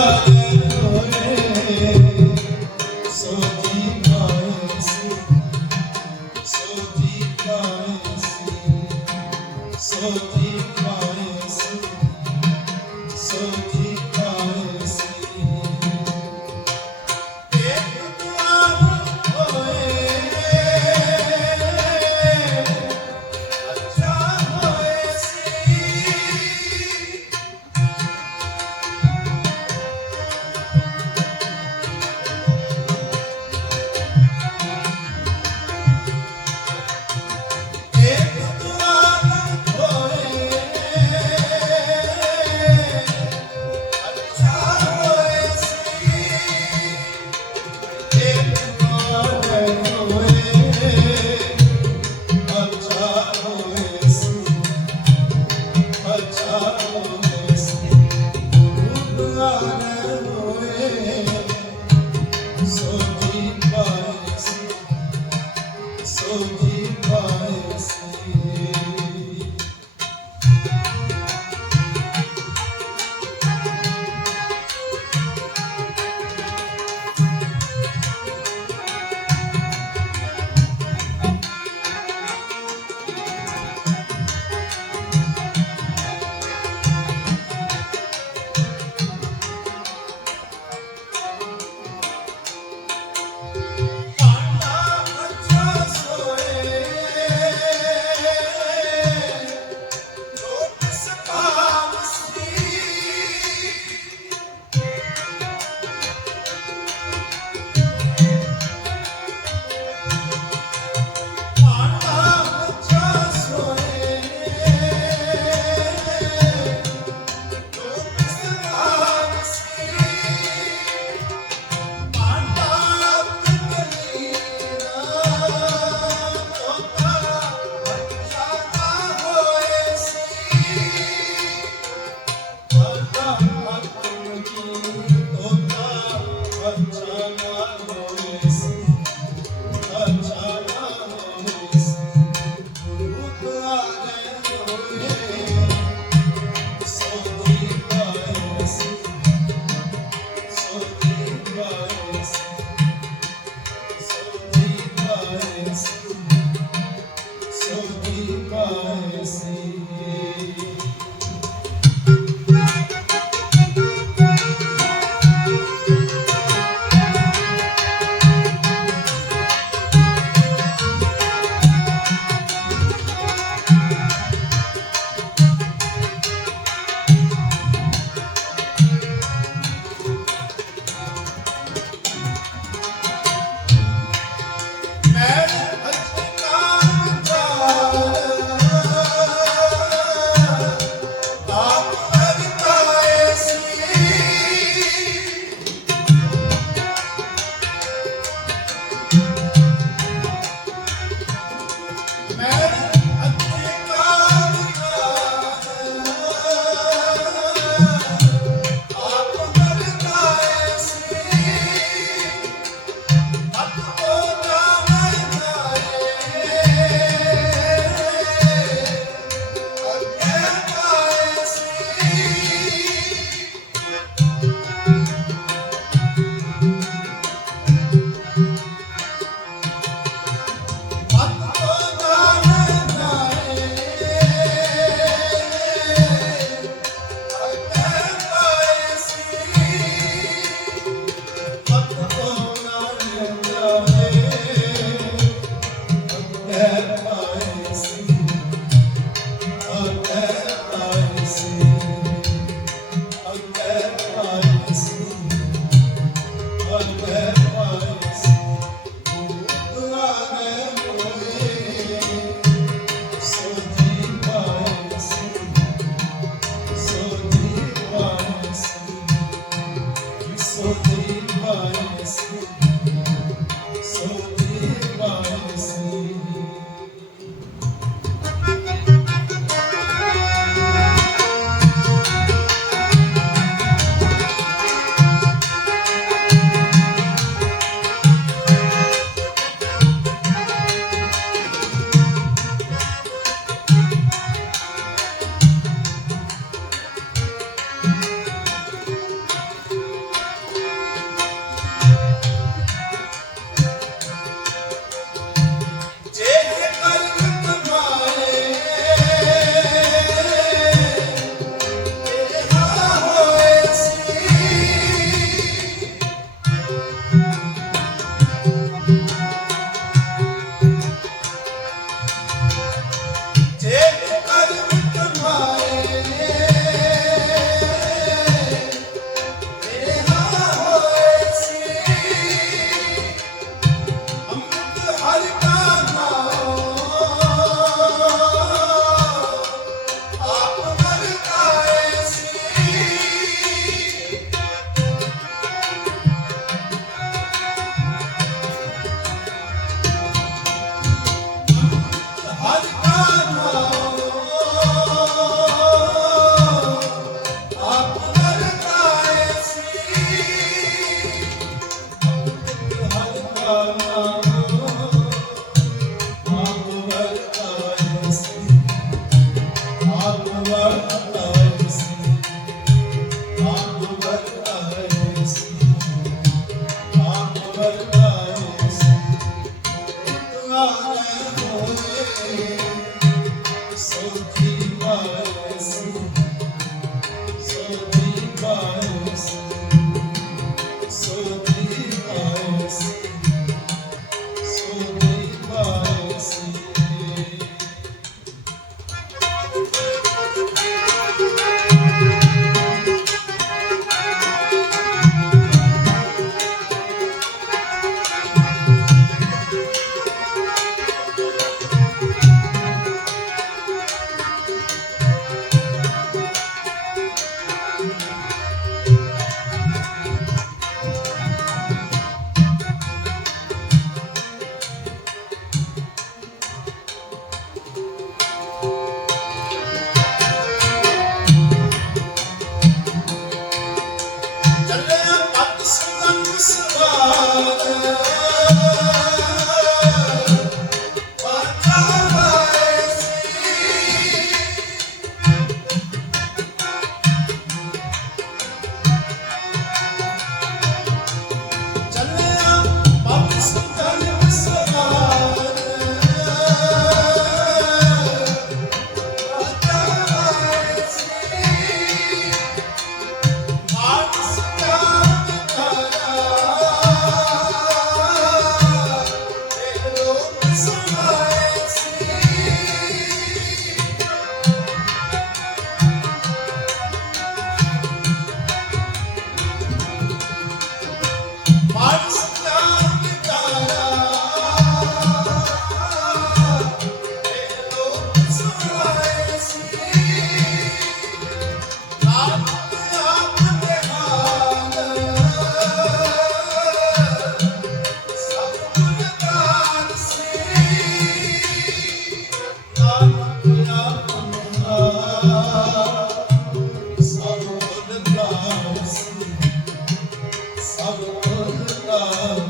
Lula. So 가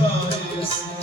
surprise.